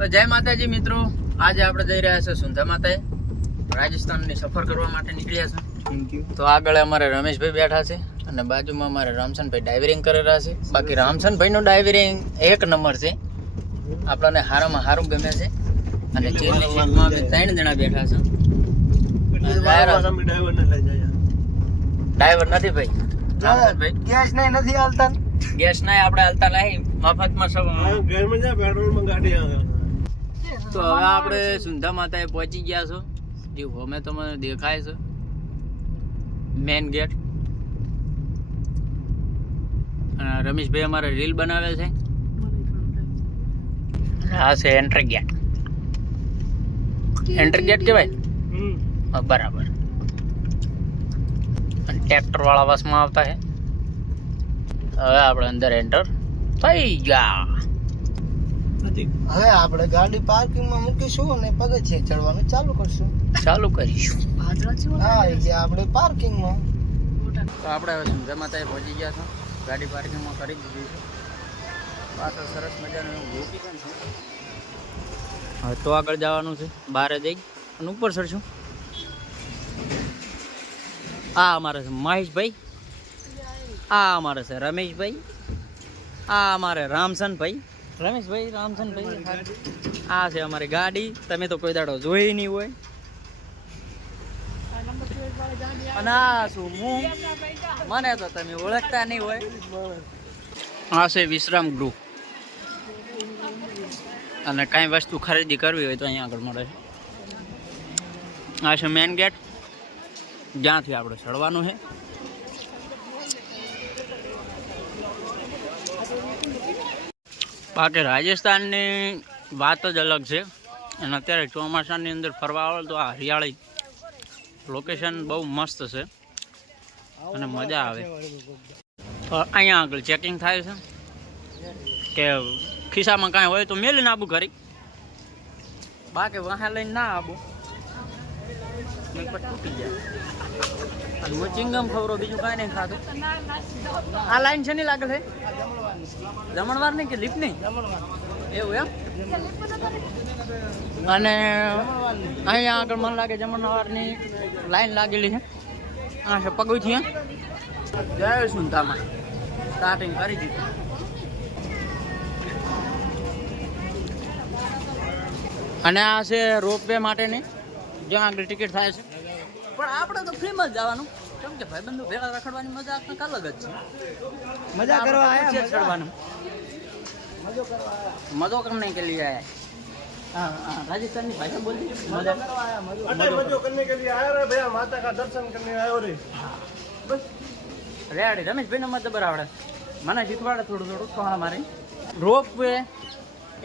તો જય માતાજી મિત્રો, આજે આપણે જઈ રહ્યા છે સુંધા માતાએ રાજસ્થાનની સફર કરવા માટે નીકળ્યા છે. તો આગળ અમારે રમેશભાઈ બેઠા છે અને બાજુમાં અમારે રામસનભાઈ ડાઈવરિંગ કરેલા છે. બાકી રામસનભાઈનું ડાઈવરિંગ એક નંબર છે, આપણને હારામાં હારું ગમે છે. અને ચેનની સીટમાં બે 3 જણા બેઠા છે. ડ્રાઈવર નથી ભાઈ, રામસનભાઈ ગેસ નહીં નથી હાલતા, ગેસ નહીં આપણે હાલતા નહીં, મફતમાં સૌ ઘરમાં જા પેટ્રોલમાં ગાડી આવે. તો હવે આપણે સુંધા માતાએ પહોંચી ગયા છો, જે હોમે તમને દેખાય છે મેન ગેટ. અને રમેશભાઈ અમારે રીલ બનાવે છે. આ છે એન્ટ્રી ગેટ. એન્ટ્રી ગેટ કેવાય બરાબર. અને ટ્રેક્ટર વાળા બસમાં આવતા છે. હવે આપણે અંદર એન્ટર થઈ ગયા. હવે આપણે ગાડી પાર્કિંગમાં મૂકીશું અને પગથિયે ચડવાનું ચાલુ કરીશું. હા, જે આપણે પાર્કિંગમાં. તો આપણે હવે સુંધા માતાએ પહોંચી ગયા છો, ગાડી પાર્કિંગમાં કરી દીધી છે. પાછળ સરસ મજાનું લોકેશન છે. હવે તો આગળ જવાનું છે, બહાર જઈ અને ઉપર ચડશું. આ અમારે છે મહેશભાઈ, આ અમારે છે રમેશભાઈ, આ અમારે રામસનભાઈ, રમેશભાઈ રામસનભાઈ, આ છે અમારી ગાડી. તમે તો કોઈ દાડો જોઈ નહીં હોય. અને આ શું હું, મને તો તમે ઓળખતા નહીં હોય. આ છે વિશ્રામ ગૃહ. અને કાંઈ વસ્તુ ખરીદી કરવી હોય તો અહીંયા આગળ મળે છે. આ છે મેન ગેટ, જ્યાંથી આપણે ચડવાનું છે. બાકી રાજસ્થાનની વાત જ અલગ છે. અને અત્યારે ચોમાસાની અંદર ફરવા આવે તો આ હરિયાળી લોકેશન બહુ મસ્ત છે અને મજા આવે. અહીંયા આગળ ચેકિંગ થાય છે કે ખિસ્સામાં કાંઈ હોય તો મેલીને આવું ઘરી, બાકી વાહા લઈને ના આવું, તૂટી જાય. અને હું ચિંગમ ખવરો, બીજું કાંઈ નહીં ખાતું. આ લાઈન છે નહીં લાગે છે જમણવાર નહીં કે લીપ નહીં એવું એમ. અને અહીંયા આગળ મને લાગે જમણવારની લાઈન લાગેલી છે. આ છે પગથિયાં. જય સુંધામાં સ્ટાર્ટિંગ કરી દીધું. અને આ છે રોપવે માટેની, જ્યાં આગળ ટિકિટ થાય છે. પણ આપણે તો ફ્રીમાં જ જવાનું, કેમ કે ભાઈબંધો ભેગા રખડવાની મજા કંઈક અલગ જ છે. મજા કરવા આયા, ચડવાનું મજો કરને કે लिए आया. हाँ, राजस्थान की भाषा बोल दी. मजा करवा आया, मजो करने के लिए आया रे भैया, माता का दर्शन करने आयो रे. बस રેડી. રમેશભાઈ નો મત બરાબર મને શીખવાડે થોડું થોડું તો મારે. રોપ વે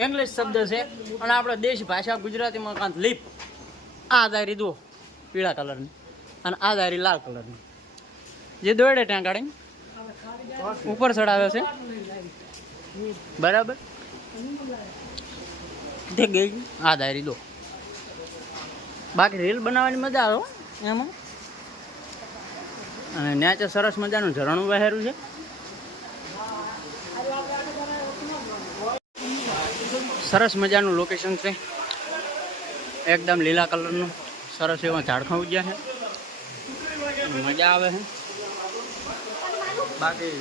ઇંગ્લિશ શબ્દ છે અને આપણે દેશ ભાષા ગુજરાતીમાં કાંત લીપ. આ દાયરી દો પીળા કલરની અને આ દાયરી લાલ કલરની, જે દોડે ત્યાં ગાડી ઉપર ચડાવે છે બરાબર. તે ગઈ આ દાયરી દો. બાકી રીલ બનાવવાની મજા આવે એમાં. અને ન્યાચે સરસ મજાનું ઝરણું વહેરું છે. સરસ મજાનું લોકેશન છે, એકદમ લીલા કલરનું. સરસ એવા ઝાડખા ઉગ્યા છે, મજા આવે છે. બાકી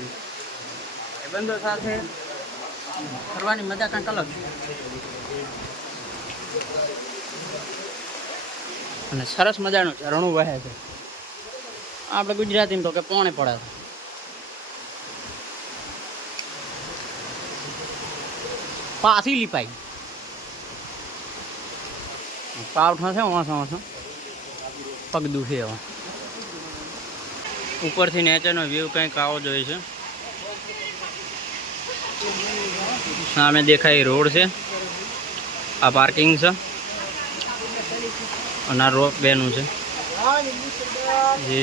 બંધો સાથે ફરવાની મજા કંઈક અલગ છે. અને સરસ મજાનું ઝરણું વહે છે. આપણે ગુજરાતીમાં તો કે પોણે પડે છે. પાછી લીપાઈ પાવઠા છે વાંસો વાંસો પગ દુખે એવા. ઉપરથી નેચરનો વ્યૂ કંઈક આવો જોઈએ છે. સામે દેખાય રોડ છે, આ પાર્કિંગ છે અને આ રોપ બેનું છે જે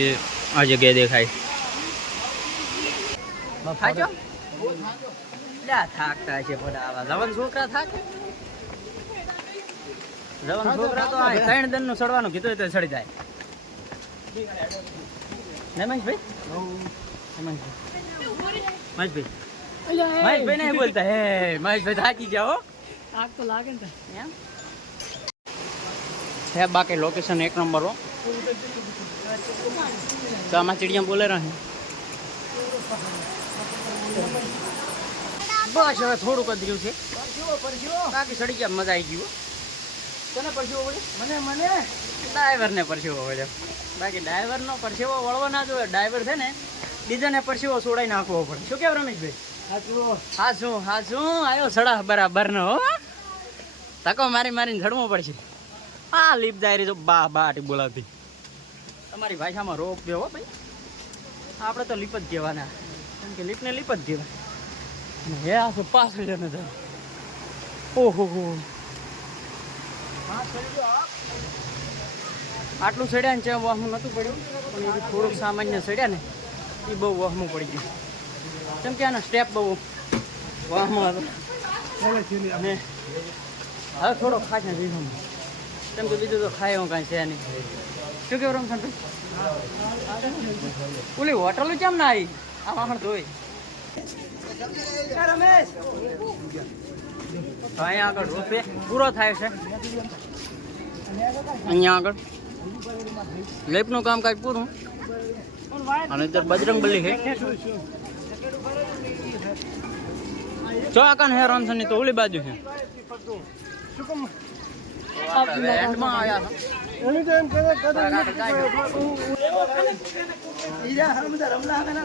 આ જગ્યાએ દેખાય. થાકતા છે જવાન છોકરા થાકે. જવાન છોકરા તો 3 દિન નું ચડવાનું કીધું તો ચડી જાય. મહેશભાઈ મહેશભાઈ નહીં બોલતા. હે મહેશભાઈ થાકી જાઓ. આગ તો લાગે ને એમ છે બાકી લોકેશન એક નંબર હો તો આમાં ચીડિયા બોલે રહે બસ હવે થોડુંક જ રહ્યું છે બાકી સડી ગયા મજા આવી ગયું તને પરસેવો વળે મને ડ્રાઈવરને પરસેવો વળે બાકી ડ્રાઈવરનો પરસેવો વળવો ના જોઈએ ડ્રાઈવર છે ને બીજાને પરસેવો છોડાઈ નાખવો પડે શું કેવું રમેશભાઈ હા શું આવ્યો સડા બરાબર નો હો તકો મારીને ઝડવો પડશે હા લીપ જાય તો બા આટી બોલાવતી તમારી ભાષામાં રોપ બે હો ભાઈ આપણે તો લીપ જ કહેવાના કેમ કે લીપને લીપ જ કહેવાય હે આ તો પાછળ જને જાય ઓહો આટલું સડ્યા ને ત્યાં વહમું નહોતું પડ્યું પણ એ થોડુંક સામાન્ય સડ્યા ને એ બહુ વહમું પડી ગયું કેમ કે આના સ્ટેપ બહુ વહમું હતો અને હવે થોડો ખાસ ને જીવમ કેમ કે બીજું તો ખાય હું કાંઈ છે નહીં શું કેવું રમખાનભાઈ ઓલી હોટલ કેમ ના આવી આ વાહણ ધોઈ અહીંયા આગળ રોપે પૂરો થાય છે અહીંયા આગળ લેપનું કામકાજ પૂરું અને ઇધર બજરંગબલી છે ચોકાન હે રામસની તો ઓલી બાજુ છે એન્ડમાં આવ્યા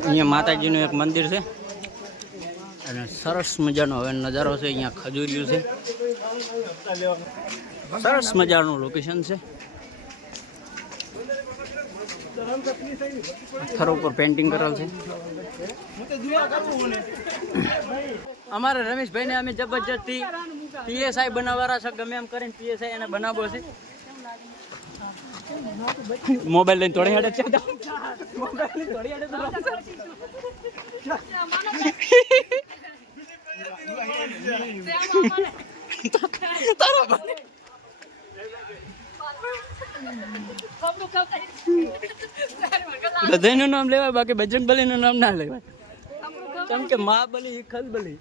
અહીંયા માતાજીનું એક મંદિર છે અને સરસ મજાનો હવે નજારો છે અહીંયા ખજૂરિયું છે સરસ મજાનું લોકેશન છે પથ્થર ઉપર પેન્ટિંગ કરેલ છે અમારે રમેશભાઈને અમે જબરજસ્તી પીએસઆઈ બનાવવાના છે ગમે એમ કરીને પીએસઆઈ એને બનાવવો છે મોબાઈલ લઈને તોડી હાડે છે મોબાઈલ લઈને તોડી હાડે બધાનું નામ લેવાય બાકી બજરંગબલી નું નામ ના લેવાય કેમ કે મહાબલી ખલબલી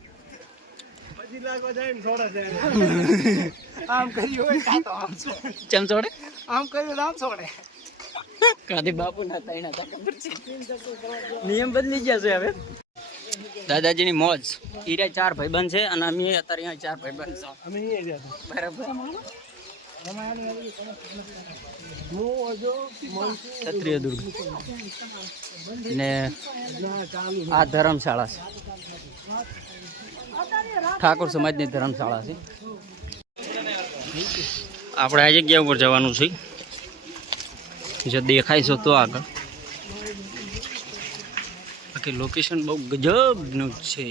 આમ કર્યું હોય કાં તો આમ ચમ છોડે આમ કર્યું આમ છોડે કાદી બાપુ ના તૈણા હતા ખબર છે નિયમ બદલી ગયા છે હવે દાદાજીની મોજ ઈરે 4 ભાઈબંધ છે અને અમે અત્યારે અહીંયા 4 ભાઈબંધ છે અમે અહીંયા ગયા બરાબર ક્ષત્રિય દુર્ગ ને આ ધર્મશાળા છે ઠાકોર સમાજની ધર્મશાળા છે આપણે આ જગ્યા ઉપર જવાનું છે જે દેખાય છે તો આગળ બાકી લોકેશન બહુ ગજબનું છે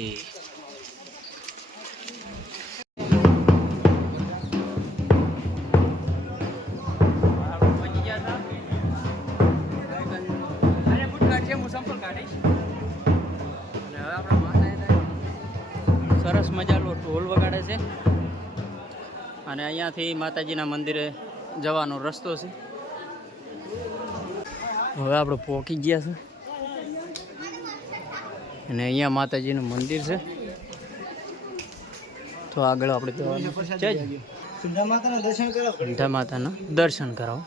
સરસ મજાનો ઢોલ વગાડે છે અને અહીંયાથી માતાજીના મંદિરે જવાનો રસ્તો છે હવે આપણે પહોંચી ગયા છે અને અહીંયા માતાજીનું મંદિર છે તો આગળ આપણે જવાનું છે જ સુંઢા માતાના દર્શન કરો સુંઢા માતાના દર્શન કરાવો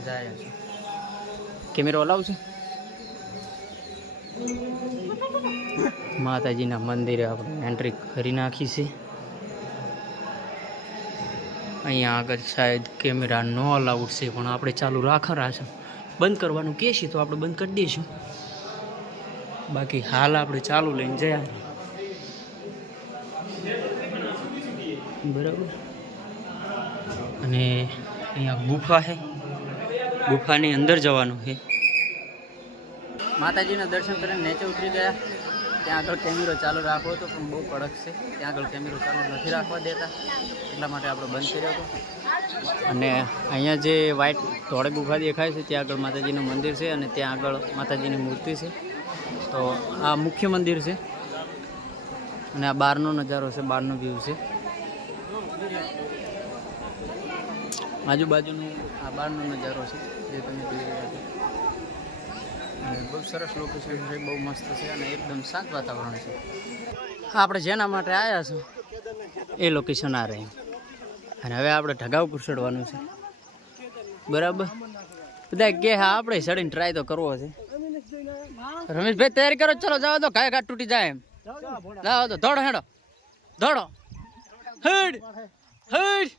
જાય છે કેમેરો અલાવ છે માતાજીના મંદિરે આપણે એન્ટ્રી કરી નાખી છે અહીંયા આગળ શાયદ કેમેરા નો અલાઉડ છે પણ આપણે ચાલુ રાખવા છે બંધ કરવાનું કહેશે તો આપણે બંધ કરી દઈશું બાકી હાલ આપણે ચાલુ લઈને જયા બરાબર અને અહીંયા ગુફા છે ગુફાની અંદર જવાનું છે માતાજીના દર્શન કરીને નીચે ઉતરી ગયા ત્યાં આગળ કેમેરો ચાલુ રાખવો હતો પણ બહુ કડક છે ત્યાં આગળ કેમેરો ચાલુ નથી રાખવા દેતા એટલા માટે આપણે બંધ કર્યો હતો અને અહીંયા જે વ્હાઈટ ધોળે ગુફા દેખાય છે ત્યાં આગળ માતાજીનું મંદિર છે અને ત્યાં આગળ માતાજીની મૂર્તિ છે તો આ મુખ્ય મંદિર છે અને આ બહારનો નજારો છે બહારનો વ્યૂ છે આજુબાજુનું આ બહારનો નજારો છે જે તમે જોઈ રહ્યા છો બહુ સરસ લોકેશન છે, બહુ મસ્ત છે અને એકદમ શાંત વાતાવરણ છે. આપણે જેના માટે આવ્યા છો એ લોકેશન આ રહી. અને હવે આપણે ઢગા ઉપર ચડવાનું છે. બરાબર, બધા કે હા આપણે ચડીને ટ્રાય તો કરવો છે. રમેશભાઈ તૈયારી કરો, ચલો જાવ તો ઘાય ઘાટ તૂટી જાય એમ. જાવ તો દોડો, હેડો દોડો, હેડ હેડ.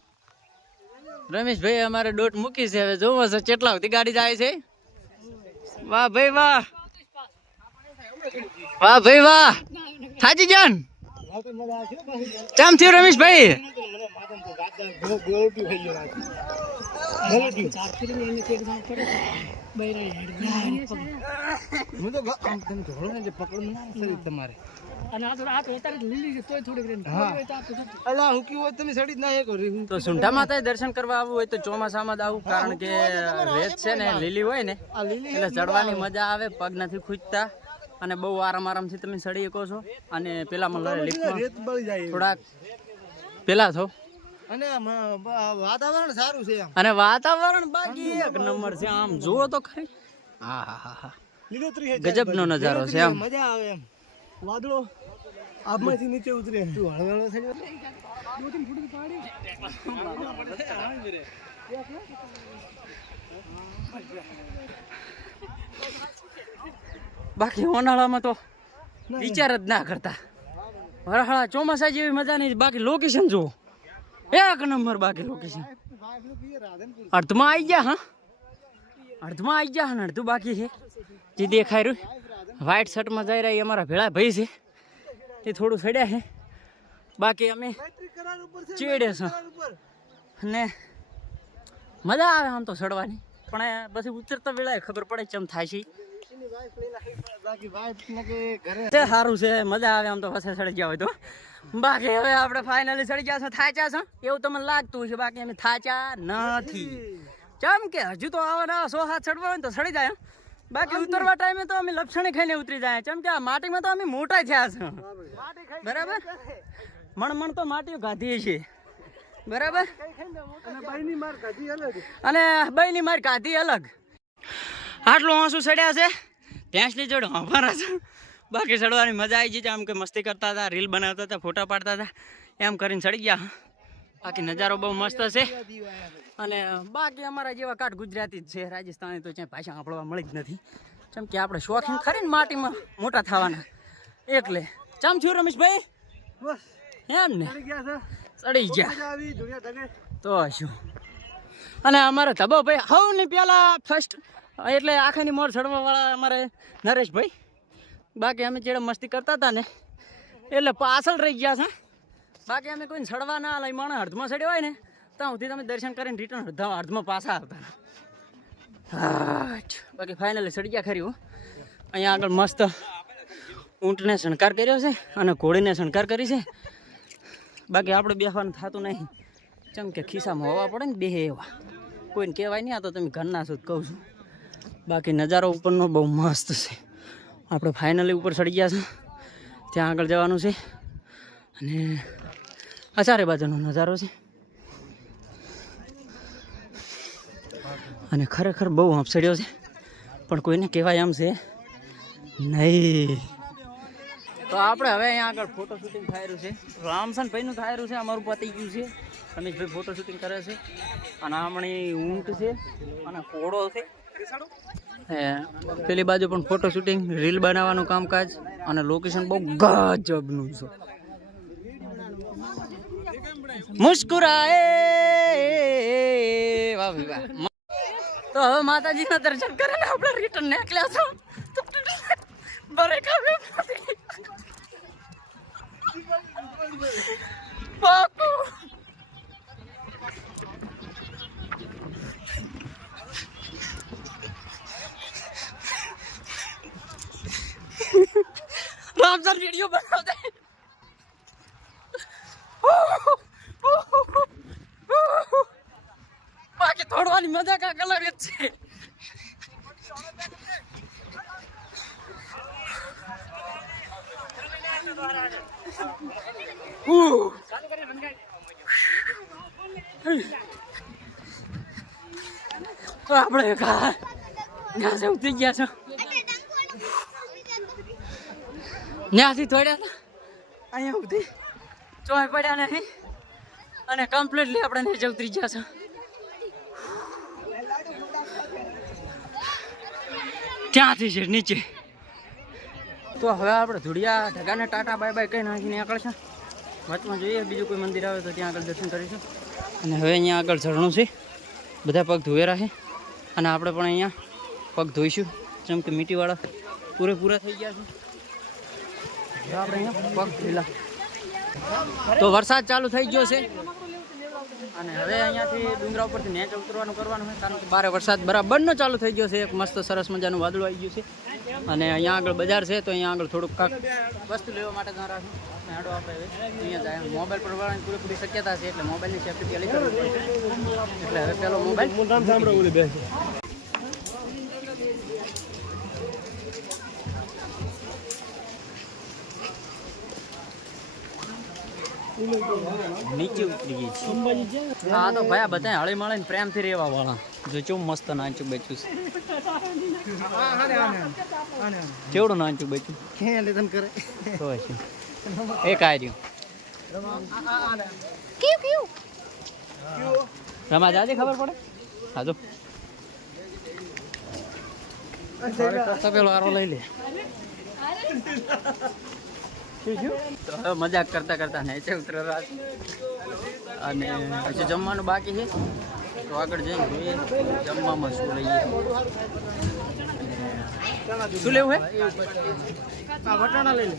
રમેશભાઈ અમારે ડોટ મૂકી છે, હવે જોવો છે કેટલા સુધી ગાડી જાય છે. વાહ ભાઈ વાહ, વાહ ભાઈ વાહ. થાજી જાન ચમ થયું રમેશભાઈ? તમારે તો સુંઢા માતા દર્શન કરવા આવવું હોય તો ચોમાસામાં જ આવું, કારણ કે રેત છે ને લીલી હોય ને એટલે ચડવાની મજા આવે, પગ નથી ખૂંચતા અને બહુ આરામથી તમે ચડી શકો છો. અને પેલામાં લિફ્ટમાં થોડાક પેલા થો અને વાતાવરણ સારું છે એમ. અને વાતાવરણ બાકી એક નંબર છે. આમ જુઓ તો ખરી, હા હા હા હા, ગજબનો નજારો છે આમ. મજા આવે એમ. વાદળો આમાંથી નીચે ઉતરે. તું હળવળો થઈ ગયો. બાકી ઉનાળામાં તો વિચાર જ ના કરતા. વરહાળા ચોમાસા જેવી મજા નહીં. બાકી લોકેશન જુઓ, એક નંબર. બાકી લોકેશન અડધમાં આવી ગયા. હા, અડધમાં આવી ગયા ને અડધું બાકી છે. જે દેખાય રહ્યું વ્હાઈટ શર્ટમાં જઈ રહ્યા અમારા ભેળા ભાઈ છે, તે થોડું સડ્યા છે. બાકી અમે ચેડે છે અને મજા આવે આમ તો ચડવાની, પણ પછી ઉતરતા વેળાએ ખબર પડે ચમ થાય છે. સારું છે, મજા આવે આમ તો પાસે ચડી ગયા હોય તો. બાકી હવે આપણે ફાઇનલી ચડી ગયા છે. થાચા છે એવું તમને લાગતું છે, બાકી અમે થાચા નથી. ચમ કે હજુ તો આવા 100 હાથ ચડવા હોય તો ચડી જાય. બાકી ઉતરવા ટાઈમે તો અમે લપસણી ખાઈને ઉતરી જાય. ચમ કે આ માટીમાં તો અમે મોટા થયા છે. બરાબર, મણ તો માટીઓ ગાધી છે. બરાબર, અને બાઈની માર ગાધી અલગ. આટલું આંસુ ચડ્યા છે, ભેંસની જોડે અમારા છે. બાકી ચડવાની મજા આવી ગઈ. આમ કે મસ્તી કરતા હતા, રીલ બનાવતા હતા, ફોટા પાડતા હતા, એમ કરીને ચડી ગયા. બાકી નજારો બહુ મસ્ત છે. અને બાકી અમારા જેવા કાઠ ગુજરાતી જ છે, રાજસ્થાની તો ક્યાંય ભાષા સાંભળવા મળી જ નથી. ચમ કે આપણે શોખીન ખરી ને માટીમાં મોટા થવાના, એટલે ચમ થયું રમેશભાઈ? એમ ને ચડી ગયા તો શું. અને અમારે ધબો ભાઈ હવ ને પેલા ફર્સ્ટ, એટલે આખાની મોર ચડવા વાળા અમારે નરેશભાઈ. બાકી અમે જેડે મસ્તી કરતા હતા ને એટલે પાછળ રહી ગયા છે. બાકી અમે કોઈને ચડવા ના લઈ, માણસ અડધમાં ચડ્યો હોય ને ત્યાં સુધી તમે દર્શન કરીને રિટર્ન અડધમાં પાછા આવતા. બાકી ફાઇનલી ચડી ગયા ખરી. અહીંયા આગળ મસ્ત ઊંટને શણકાર કર્યો છે અને ઘોડીને શણકાર કરી છે. બાકી આપણે બેસવાનું થતું નહીં, ચમ કે ખિસ્સામાં હોવા પડે ને બે એવા. કોઈને કહેવાય નહીં, આ તો તમે ઘરના છો જ કહું છું. બાકી નજારો ઉપરનો બહુ મસ્ત છે. આપણે ફાઇનલી ઉપર ચડી ગયા છે, ત્યાં આગળ જવાનું છે. અને આ ચારે બાજુનો નજારો છે. અને ખરેખર બહુ હંપસડ્યો છે, પણ કોઈને કહેવાય એમ છે નહીં. તો આપણે હવે અહીંયા આગળ ફોટો શૂટિંગ થઈ રહ્યું છે. રામસન ભાઈનું થઈ રહ્યું છે, અમારું પતી ગયું છે. રમેશભાઈ ફોટો શૂટિંગ કરે છે. અને આમણી ઊંટ છે અને ઘોડો છે. પેલી બાજુ પણ ફોટો શૂટિંગ, રીલ બનાવવાનું કામકાજ. અને લોકેશન બહુ ગજબનું છે. મુસ્કુરાએ વાહ વાહ. તો હવે માતાજીના દર્શન કરીને આપણે રિટર્ન નીકળ્યા છો. બરેકા પાકુ રામસર વિડીયો બનાવતે. બાકી થોડવાની મજા કાંક અલગ જ છે. આપણે ઉતરી ગયા છો. ત્યાંથી થોડ્યા હતા અહીંયા સુધી ચોય પડ્યા નહીં અને કમ્પ્લીટલી આપણે નીચે ઉતરી ગયા છે. ત્યાંથી છે નીચે. તો હવે આપણે ધુડિયા ઢગાને ટાટા બાય બાય કઈ નાખીને આગળ છે વચમાં જોઈએ બીજું કોઈ મંદિર આવે તો ત્યાં આગળ દર્શન કરીશું. અને હવે અહીંયા આગળ ઝરણું છે, બધા પગ ધોવેરા છે અને આપણે પણ અહીંયા પગ ધોઈશું જેમ કે મીઠીવાળા પૂરેપૂરા થઈ ગયા છે. આપણે અહીંયા પગ ધોઈલા. તો વરસાદ ચાલુ થઈ ગયો છે અને હવે અહીંયાથી ડુંગરા ઉપરથી નેચ ઉતરવાનું કરવાનું હોય કારણ કે બારે વરસાદ બરાબરનો ચાલુ થઈ ગયો છે. એક મસ્ત સરસ મજાનું વાદળું આવી ગયું છે અને અહીંયા આગળ બજાર છે તો અહીંયા આગળ થોડુંક કાંક વસ્તુ લેવા માટે ના રાખું હેડો આપણે અહીંયા જાય. મોબાઈલ પર વળવાની પૂરેપૂરી શક્યતા છે એટલે મોબાઈલની સેફ્ટી પહેલી કરવી પડશે. એટલે હવે પેલો મોબાઈલ નીચે ઉતરી ગઈ છે. હા તો ભાઈ બધા હળી મળીને પ્રેમથી રહેવા વાળા. જો કેવું મસ્ત નાચું બેચું છે. કેવડું નાચું બેચું એ કાઢ્યું રમા જાજે ખબર પડે. હા જો પેલો આરો લઈ લે. તો હવે મજાક કરતા કરતા નીચે ઉતરેલા અને પછી જમવાનું બાકી છે તો આગળ જઈને જોઈએ જમવામાં શું લઈએ. શું લેવું હે? વટાણા લઈ લે.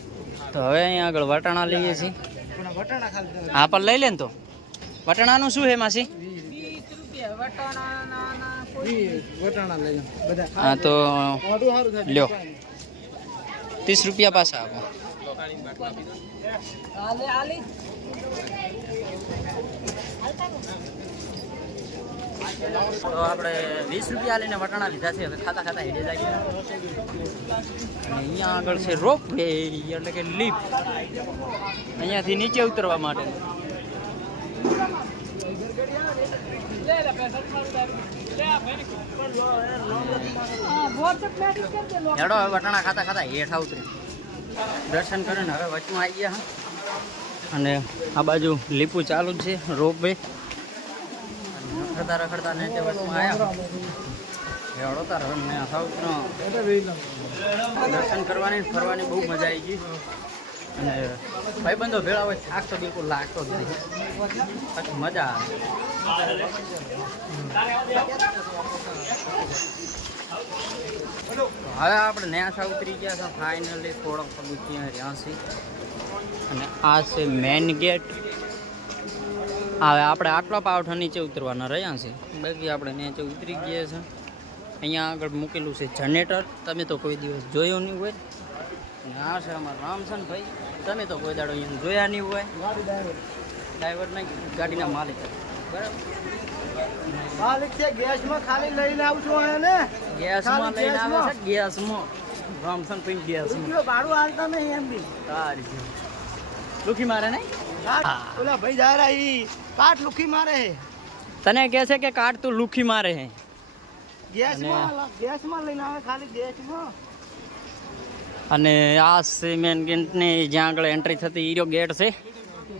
તો હવે અહીંયા આગળ વટાણા લઈએ છીએ. હા પણ લઈ લે ને. તો વટાણાનું શું છે માસી? હા તો લ્યો 30 રૂપિયા પાછા આપો. તો આપણે 20 રૂપિયા લઈને વટાણા લીધા છે. હવે ખાતા ખાતા હેડે જાય. અહીંયા આગળ છે રોપ વે એટલે કે લિફ્ટ અહીંયાથી નીચે ઉતરવા માટે. હેડો હવે વટાણા ખાતા ખાતા હેઠા ઉતરે દર્શન કરીને હવે વચમાં આવી ગયા. અને આ બાજુ લીપું ચાલુ જ છે રોપ વે. રખડતા રખડતા ને તે વચમાં આવ્યા હેડો તાર હવે મેં સાઉથનો દર્શન કરવાની ફરવાની બહુ મજા આવી ગઈ. અને ભાઈબંધો ભેળા હોય થાક તો બિલકુલ લાગતો જ નહીં. પછી મજા આવે. હવે આપણે ન્યાસા ઉતરી ગયા છે ફાઇનલી. થોડોક પગથિયાં રહ્યા છે અને આ છે મેઇન ગેટ. હવે આપણે આટલા પાવઠા નીચે ઉતરવાના રહ્યા છે. બાકી આપણે નીચે ઉતરી ગયા છે. અહીંયા આગળ મૂકેલું છે જનરેટર. તમે તો કોઈ દિવસ જોયું નહીં હોય. અને આ છે અમારા રામસન ભાઈ. તમે તો કોઈ દાડો અહીંયા જોયા નહીં હોય. ડ્રાઈવર નહીં, ગાડીના માલિક. બરાબર માલિક છે. ગેસમાં ખાલી લઈને આવું છું ને. ગેસમાં લઈને આવે છે. ગેસમાં રામસન ભાઈ ગેસમાં ભાડું હાલતા નહીં એમ બી. સારી છે. લુખી મારે નહીં. ઓલા ભાઈ જા રહી કાટ લુખી મારે હે. તને કહે છે કે કાટ તું લુખી મારે હે. ગેસમાં લઈને આવે ખાલી ગેસમાં. અને આ સિમેન્ટ ગેટની જ્યાં આગળ એન્ટ્રી થતી હીરો ગેટ છે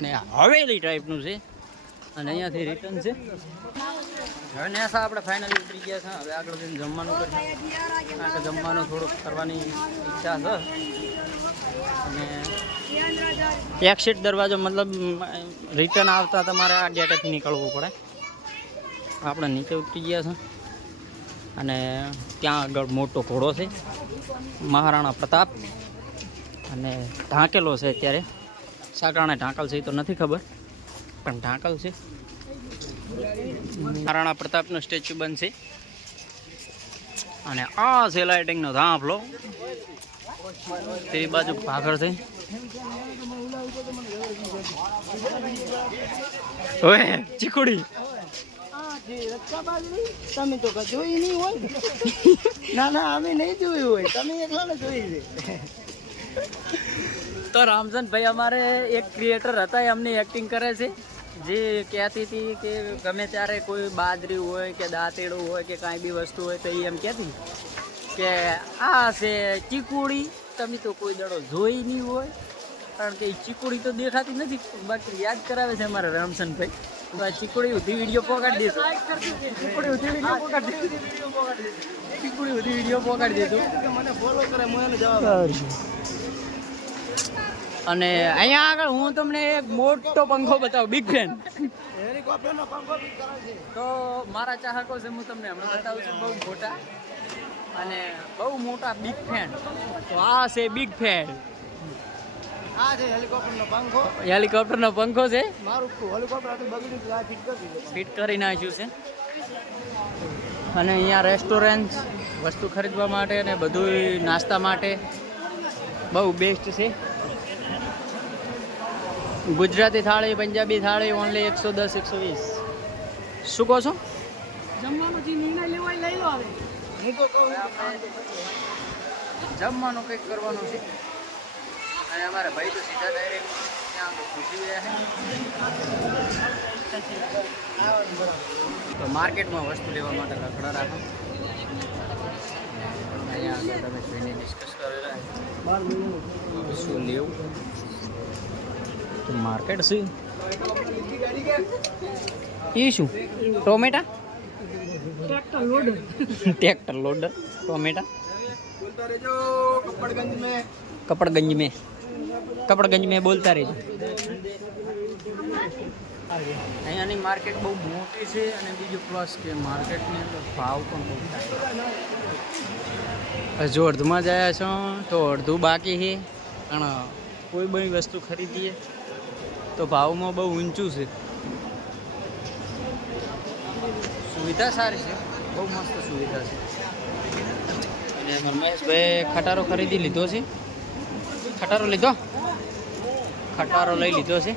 ને હવેલી ટાઈપનું છે. અને અહીંયાથી રિટર્ન છે. હવે નેસા આપણે ફાઇનલી ઉતરી ગયા છે. હવે આગળ જઈને જમવાનું કરીશું કારણ કે જમવાનું થોડુંક કરવાની ઈચ્છા છે. અને એક્સિટ દરવાજો મતલબ રિટર્ન આવતા તમારે આ ગેટેથી નીકળવું પડે. આપણે નીચે ઉતરી ગયા છે અને ત્યાં આગળ મોટો ઘોડો છે મહારાણા પ્રતાપ અને ઢાંકેલો છે. અત્યારે સાટાણે ઢાંકલ છે એ તો નથી ખબર પણ ઢાંકલ છે. મહારાણા પ્રતાપનો સ્ટેચ્યુ બનશે. અને આ છે લાઇટિંગનો ધાંફલો. તે બાજુ ભાગળ છે. ઓય ચીકુડી તમે તો જોઈ નહીં હોય. ના ના અમે નહીં જોયું હોય. તમે એકલા ને જોઈ છે. તો રામચંદ ભાઈ અમારે એક ક્રિએટર હતા એમની એક્ટિંગ કરે છે જે કહેતી હતી કે ગમે ત્યારે કોઈ બાજરી હોય કે દાંતેડું હોય કે કાંઈ બી વસ્તુ હોય તો એ એમ કહેતી કે આ છે ચીકુડી તમે તો કોઈ દડો જોઈ નહીં હોય, કારણ કે ચીકુડી તો દેખાતી નથી, બાકી યાદ કરાવે છે અમારા રામસનભાઈ. તો આ ચીકુડી ઉધી વિડીયો પહોંચાડી દેતો, ચીકુડી ઉધી વિડીયો પહોંચાડી દેતો, ચીકુડી ઉધી વિડીયો પહોંચાડી દેતો. મને ફોલો કરે હું એને જવાબ અને અહીંયા આગળ હું તમને એક મોટો પંખો બતાવું, બિગ ફેન. હેલિકોપ્ટરનો પંખો બી કરે છે. તો મારા ચાહકો છે, હું તમને હમણાં બતાવું છું, બહુ મોટા અને બહુ મોટા બિગ ફેન. તો આ છે બિગ ફેન, આ છે હેલિકોપ્ટરનો પંખો. હેલિકોપ્ટરનો પંખો છે, મારું હેલિકોપ્ટર આટલું બગડ્યું હતું, આ ફિટ કરી દીધું. ફિટ કરી નાખ્યું છે. અને અહીંયા રેસ્ટોરન્ટ વસ્તુ ખરીદવા માટે અને બધું નાસ્તા માટે બહુ બેસ્ટ છે. ગુજરાતી થાળી, પંજાબી થાળી ઓનલી 110 120. શું કહો છો? જમવાનો જે નિર્ણય લેવાય લઈ લો. હવે હું તો કહું જમવાનું કંઈક કરવાનું છે. અને અમારા ભાઈ તો સીધા ડાયરેક્ટ ત્યાં ખુશી રહ્યા છે. તો માર્કેટમાં વસ્તુ લેવા માટે લખડા રાખો. અહીંયા આગળ તમે જોઈને ડિસ્કસ કરેલા શું લેવું. તો માર્કેટ છે એ શું? ટોમેટા, ટ્રેક્ટર લોડર. Tractor loader, टोमेटा. બોલતા રહેજો. कपड़गंज में बोलता रहे. અહીંયાની માર્કેટ બહુ મોટી છે અને બીજું પ્લસ કે માર્કેટની અંદર ભાવ પણ બહુ થાય. જો અડધમાં જાય છો તો અડધું બાકી છે, પણ કોઈ બધી વસ્તુ ખરીદીએ તો ભાવમાં બહુ ઊંચું છે. સુવિધા સારી છે, બહુ મસ્ત સુવિધા છે. અને રમેશભાઈ ખટારો ખરીદી લીધો છે. ખટારો લઈ લીધો છે.